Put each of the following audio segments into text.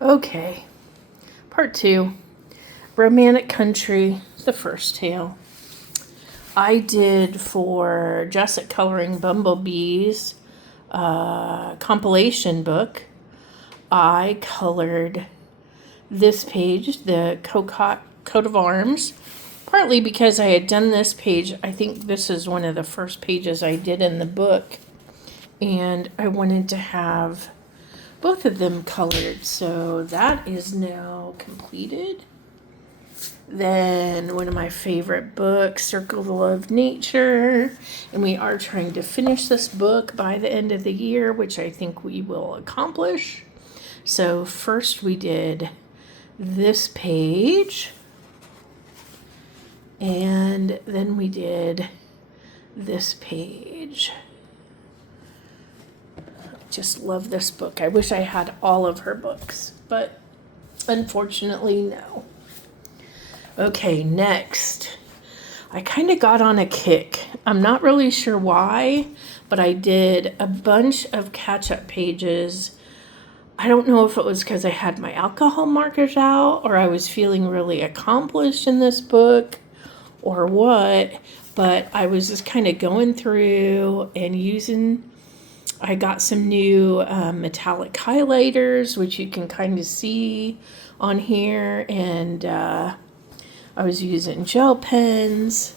Okay, part 2, Romantic Country, the first tale. I did for Jessica Coloring Bumblebees compilation book. I colored this page, the coat of arms, partly because I had done this page. I think this is one of the first pages I did in the book, and I wanted to have both of them colored. So that is now completed. Then one of my favorite books, Circle of Nature. And we are trying to finish this book by the end of the year, which I think we will accomplish. So first we did this page. And then we did this page. Just love this book. I wish I had all of her books, but unfortunately, no. Okay, next. I kind of got on a kick. I'm not really sure why, but I did a bunch of catch-up pages. I don't know if it was because I had my alcohol markers out or I was feeling really accomplished in this book or what, but I was just kind of going through and I got some new metallic highlighters, which you can kind of see on here, and I was using gel pens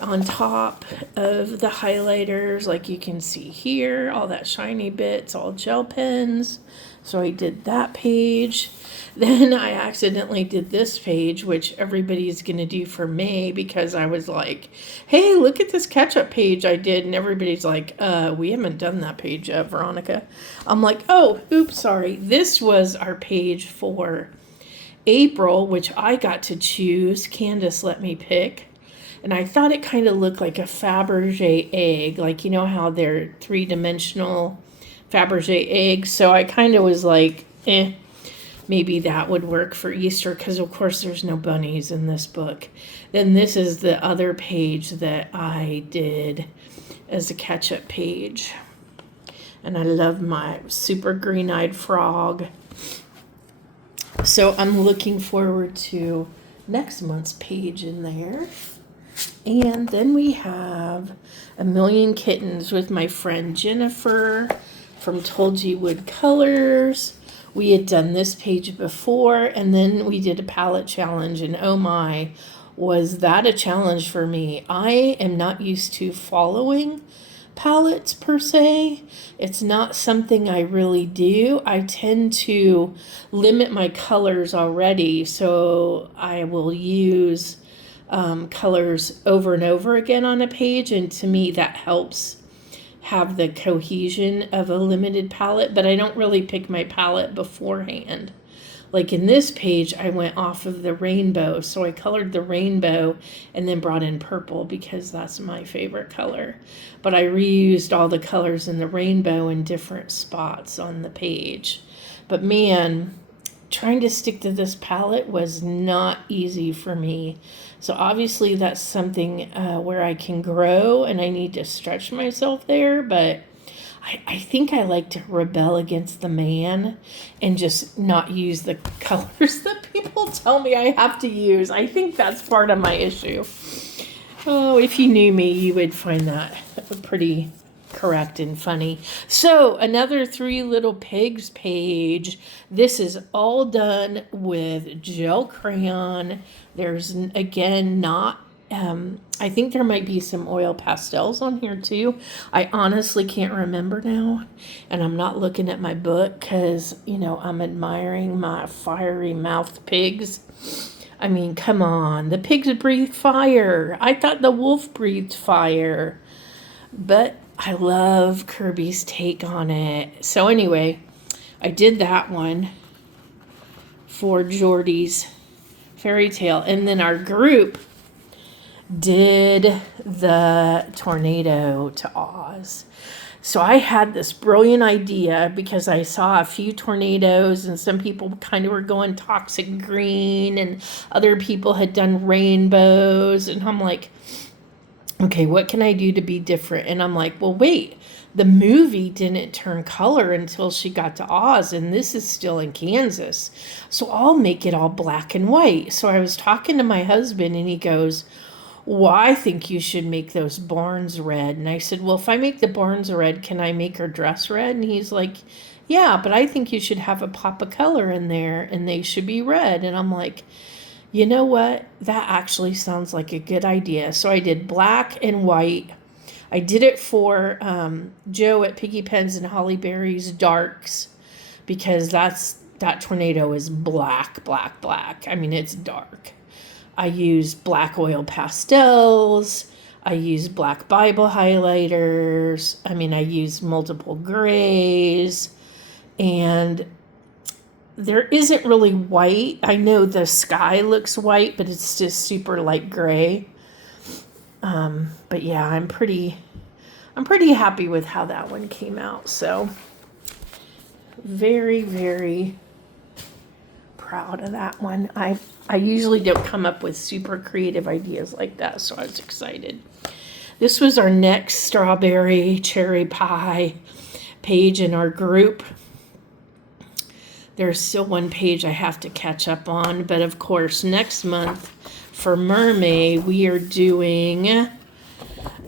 on top of the highlighters, like you can see here, all that shiny bits, all gel pens. So I did that page. Then I accidentally did this page, which everybody's going to do for May, because I was like, hey, look at this catch-up page I did. And everybody's like, we haven't done that page yet, Veronica. I'm like, oh, oops, sorry. This was our page for April, which I got to choose. Candace let me pick. And I thought it kind of looked like a Fabergé egg. Like, you know how they're three-dimensional Fabergé eggs? So I kind of was like, maybe that would work for Easter, because of course there's no bunnies in this book. Then this is the other page that I did as a catch-up page. And I love my super green-eyed frog. So I'm looking forward to next month's page in there. And then we have A Million Kittens with my friend Jennifer from Told You Wood Colors. We had done this page before, and then we did a palette challenge, and oh my, was that a challenge for me. I am not used to following palettes per se. It's not something I really do. I tend to limit my colors already, so I will use colors over and over again on a page, and to me that helps have the cohesion of a limited palette, but I don't really pick my palette beforehand. Like in this page, I went off of the rainbow, so I colored the rainbow and then brought in purple because that's my favorite color. But I reused all the colors in the rainbow in different spots on the page. But man, trying to stick to this palette was not easy for me. So obviously that's something where I can grow, and I need to stretch myself there, but I think I like to rebel against the man and just not use the colors that people tell me I have to use. I think that's part of my issue. Oh, if you knew me, you would find that pretty correct and funny. So another Three Little Pigs page. This is all done with gel crayon. There's again not I think there might be some oil pastels on here too. I honestly can't remember now, and I'm not looking at my book because I'm admiring my fiery mouthed pigs. I mean, come on, the pigs breathe fire. I thought the wolf breathed fire, but I love Kirby's take on it. So anyway, I did that one for Jordy's fairy tale. And then our group did the Tornado to Oz. So I had this brilliant idea because I saw a few tornadoes and some people kind of were going toxic green and other people had done rainbows. And I'm like, okay, what can I do to be different? And I'm like, well, wait, the movie didn't turn color until she got to Oz, and this is still in Kansas. So I'll make it all black and white. So I was talking to my husband, and he goes, well, I think you should make those barns red. And I said, well, if I make the barns red, can I make her dress red? And he's like, yeah, but I think you should have a pop of color in there, and they should be red. And I'm like, you know what? That actually sounds like a good idea. So I did black and white. I did it for Joe at Piggy Pens and Holly Berry's darks, because that tornado is black, black, black. I mean, it's dark. I used black oil pastels. I used black Bible highlighters. I mean, I used multiple grays. And there isn't really white. I know the sky looks white, but it's just super light gray. But yeah, I'm pretty happy with how that one came out. So very, very proud of that one. I usually don't come up with super creative ideas like that, so I was excited. This was our next strawberry cherry pie page in our group. There's still one page I have to catch up on, but of course next month for Mermaid we are doing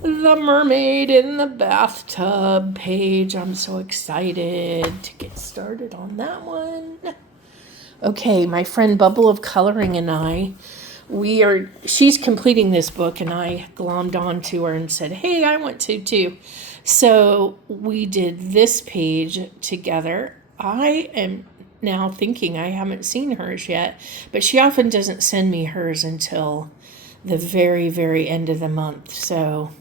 the mermaid in the bathtub page. I'm so excited to get started on that one. Okay, my friend Bubble of Coloring and she's completing this book, and I glommed onto her and said, hey, I want to too. So we did this page together. I am now thinking I haven't seen hers yet, but she often doesn't send me hers until the very, very end of the month. So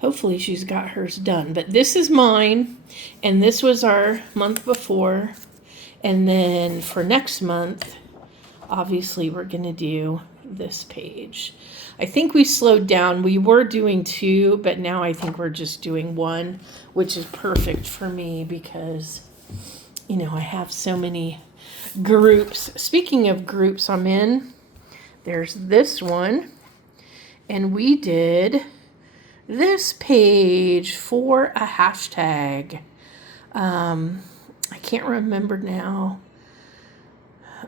hopefully she's got hers done. But this is mine, and this was our month before. And then for next month, obviously we're going to do this page. I think we slowed down. We were doing 2, but now I think we're just doing 1, which is perfect for me because, you know, I have so many groups. Speaking of groups I'm in, there's this one. And we did this page for a hashtag. I can't remember now.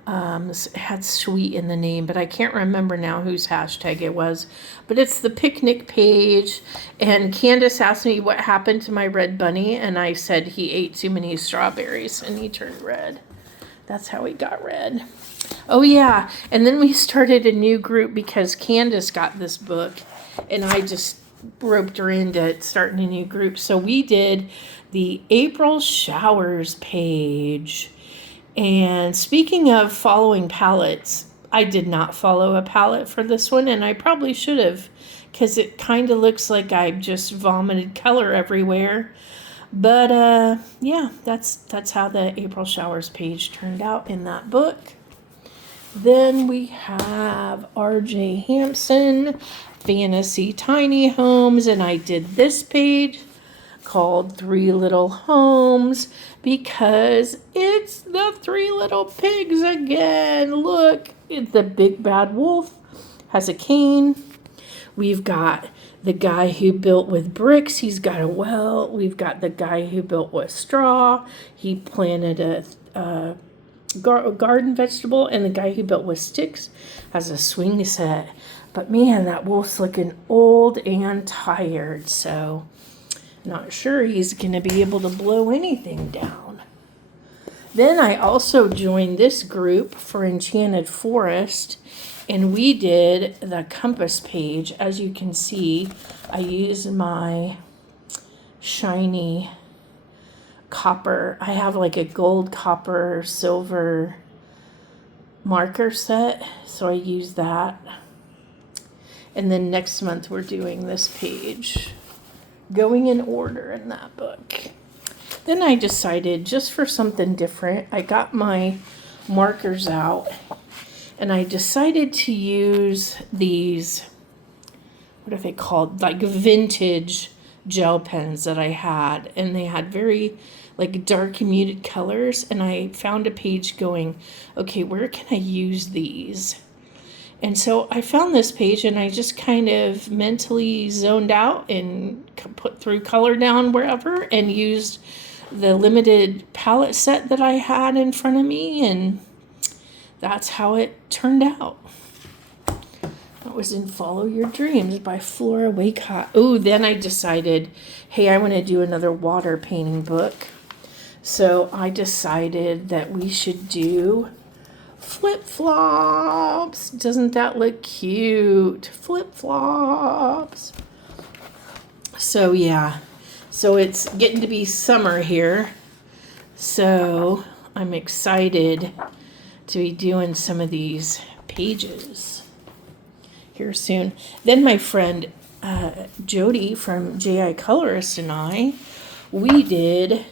It had sweet in the name, but I can't remember now whose hashtag it was. But it's the picnic page. And Candace asked me what happened to my red bunny. And I said he ate too many strawberries and he turned red. That's how he got red. Oh, yeah. And then we started a new group because Candace got this book. And I just roped her into starting a new group. So we did the April showers page. And speaking of following palettes, I did not follow a palette for this one, and I probably should have, because it kind of looks like I just vomited color everywhere. But yeah, that's how the April showers page turned out in that book. Then we have R.J. Hampson, Fantasy Tiny Homes, and I did this page called 3 Little Homes because it's the 3 little pigs again. Look, the big bad wolf has a cane. We've got the guy who built with bricks. He's got a well. We've got the guy who built with straw. He planted a garden vegetable, and the guy who built with sticks has a swing set. But man, that wolf's looking old and tired, so not sure he's going to be able to blow anything down. Then I also joined this group for Enchanted Forest, and we did the compass page. As you can see, I used my shiny copper. I have like a gold, copper, silver marker set, so I use that. And then next month we're doing this page, going in order in that book. Then I decided, just for something different, I got my markers out, and I decided to use these, what are they called, like vintage gel pens that I had, and they had very like dark muted colors, and I found a page going, okay, where can I use these? And so I found this page and I just kind of mentally zoned out and threw color down wherever and used the limited palette set that I had in front of me, and that's how it turned out. That was in Follow Your Dreams by Flora Waycott. Oh, then I decided, hey, I want to do another water painting book. So I decided that we should do flip-flops. Doesn't that look cute? Flip-flops. So yeah, so it's getting to be summer here. So I'm excited to be doing some of these pages here soon. Then my friend Jody from J.I. Colorist and I, we did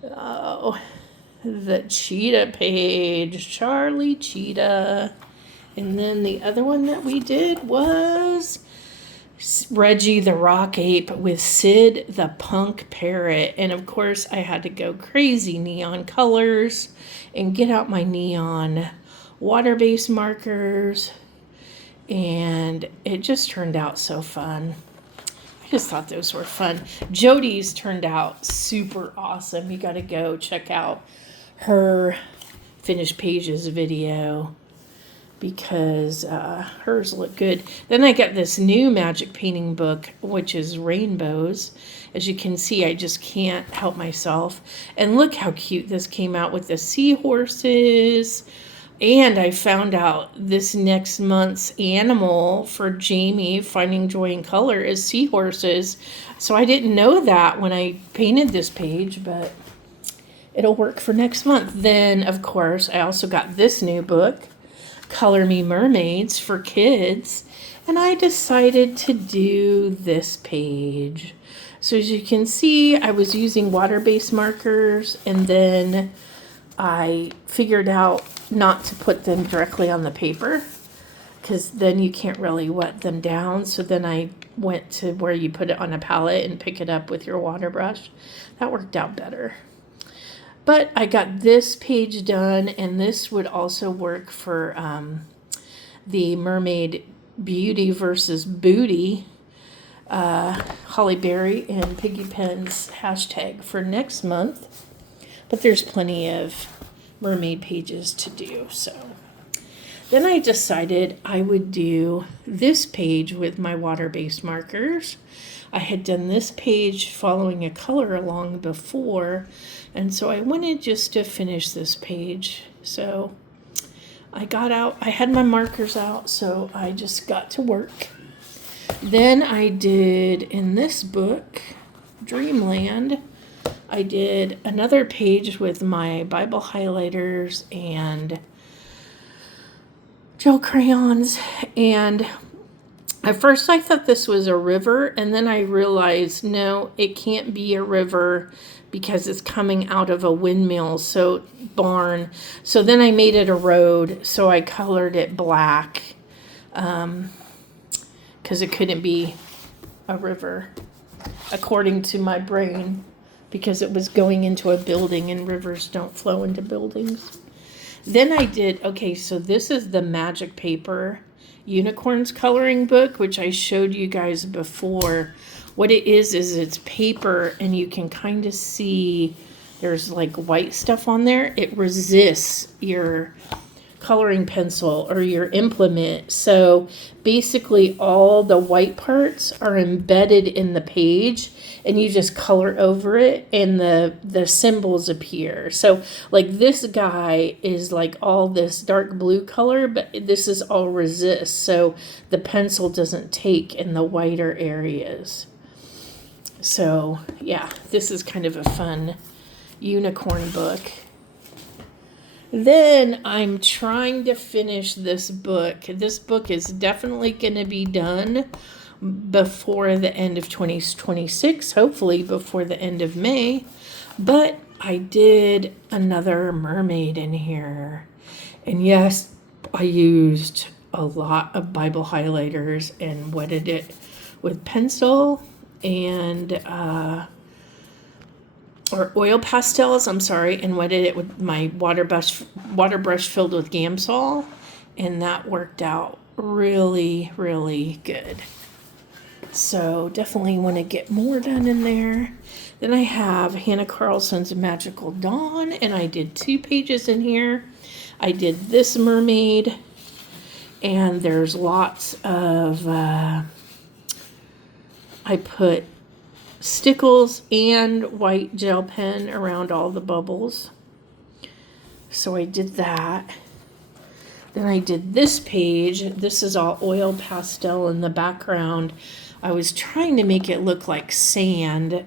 the cheetah page, Charlie Cheetah. And then the other one that we did was Reggie the Rock Ape with Sid the Punk Parrot. And of course I had to go crazy neon colors and get out my neon water-based markers. And it just turned out so fun. I just thought those were fun. Jody's turned out super awesome. You got to go check out her finished pages video because hers look good. Then I got this new magic painting book, which is rainbows. As you can see, I just can't help myself. And look how cute this came out with the seahorses. And I found out this next month's animal for Jamie, Finding Joy in Color, is seahorses. So I didn't know that when I painted this page, but it'll work for next month. Then, of course, I also got this new book, Color Me Mermaids for kids. And I decided to do this page. So as you can see, I was using water-based markers, and then I figured out not to put them directly on the paper because then you can't really wet them down. So then I went to where you put it on a palette and pick it up with your water brush. That worked out better. But I got this page done, and this would also work for the Mermaid Beauty versus Booty, Holly Berry and Piggy Pen's hashtag for next month. But there's plenty of mermaid pages to do. So then I decided I would do this page with my water-based markers. I had done this page following a color along before, and so I wanted just to finish this page. So I had my markers out, so I just got to work. Then I did, in this book, Dreamland, I did another page with my Bible highlighters and gel crayons. And at first I thought this was a river, and then I realized, no, it can't be a river because it's coming out of a windmill, barn. So then I made it a road, so I colored it black because it couldn't be a river, according to my brain, because it was going into a building and rivers don't flow into buildings. Then I did, so this is the Magic Paper Unicorns coloring book, which I showed you guys before. What it is it's paper, and you can kind of see there's like white stuff on there. It resists your coloring pencil or your implement. So basically all the white parts are embedded in the page, and you just color over it and the symbols appear. So like this guy is like all this dark blue color, but this is all resist, so the pencil doesn't take in the whiter areas. So yeah, this is kind of a fun unicorn book. Then I'm trying to finish this book. This book is definitely going to be done before the end of 2026, hopefully before the end of May. But I did another mermaid in here. And yes, I used a lot of Bible highlighters and wetted it with pencil and or oil pastels, and wetted it with my water brush filled with Gamsol. and that worked out really, really good. So definitely want to get more done in there. Then I have Hannah Carlson's Magical Dawn, and I did 2 pages in here. I did this mermaid, and there's lots of, I put stickles and white gel pen around all the bubbles. So I did that. Then I did this page. This is all oil pastel in the background. I was trying to make it look like sand.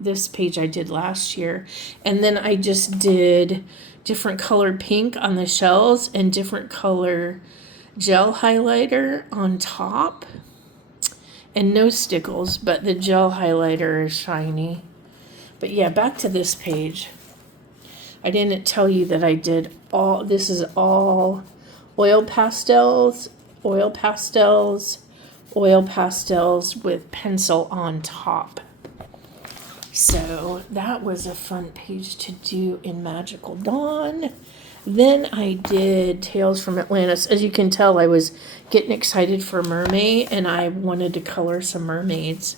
This page I did last year. And then I just did different colored pink on the shells and different color gel highlighter on top. And no stickles, but the gel highlighter is shiny. But yeah, back to this page. I didn't tell you that I did all, this is all oil pastels, oil pastels, oil pastels with pencil on top. So that was a fun page to do in Magical Dawn. Then I did Tales from Atlantis. As you can tell, I was getting excited for Mermaid, and I wanted to color some mermaids.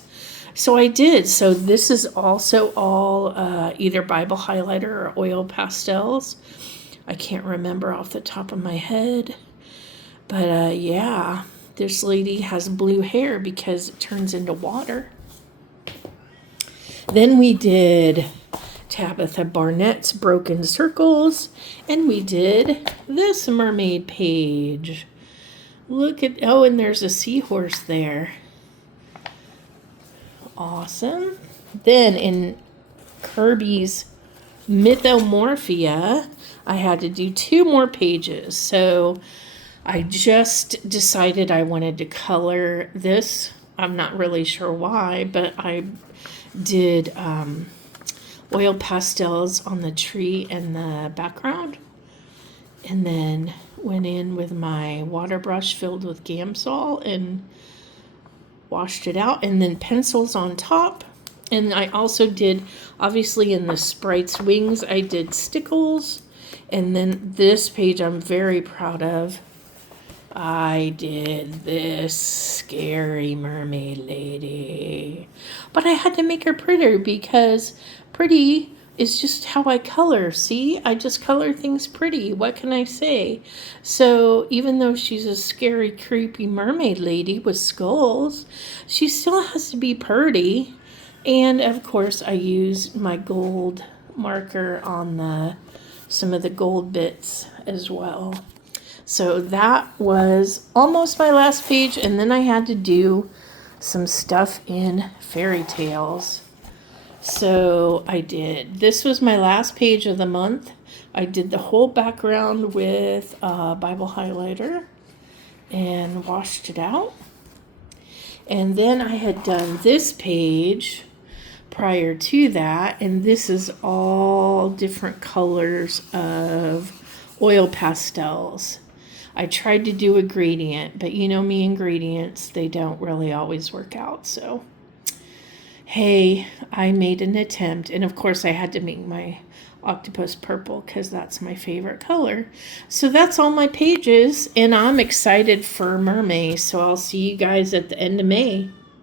So I did. So this is also all either Bible highlighter or oil pastels. I can't remember off the top of my head. But yeah, this lady has blue hair because it turns into water. Then we did Tabitha Barnett's Broken Circles, and we did this mermaid page. Look at, oh, and there's a seahorse there. Awesome. Then in Kirby's Mythomorphia, I had to do 2 more pages. So I just decided I wanted to color this. I'm not really sure why, but I did oil pastels on the tree and the background. And then went in with my water brush filled with Gamsol and washed it out, and then pencils on top. And I also did, obviously in the sprite's wings, I did stickles. And then this page I'm very proud of. I did this scary mermaid lady. But I had to make her prettier because pretty is just how I color. See, I just color things pretty. What can I say? So even though she's a scary, creepy mermaid lady with skulls, she still has to be pretty. And of course, I used my gold marker on some of the gold bits as well. So that was almost my last page, and then I had to do some stuff in Fairy Tales. So I did. This was my last page of the month. I did the whole background with Bible highlighter and washed it out. And then I had done this page prior to that, and this is all different colors of oil pastels. I tried to do a gradient, but you know me and gradients, they don't really always work out. So, hey, I made an attempt. And of course I had to make my octopus purple because that's my favorite color. So that's all my pages, and I'm excited for Mermaid. So I'll see you guys at the end of May.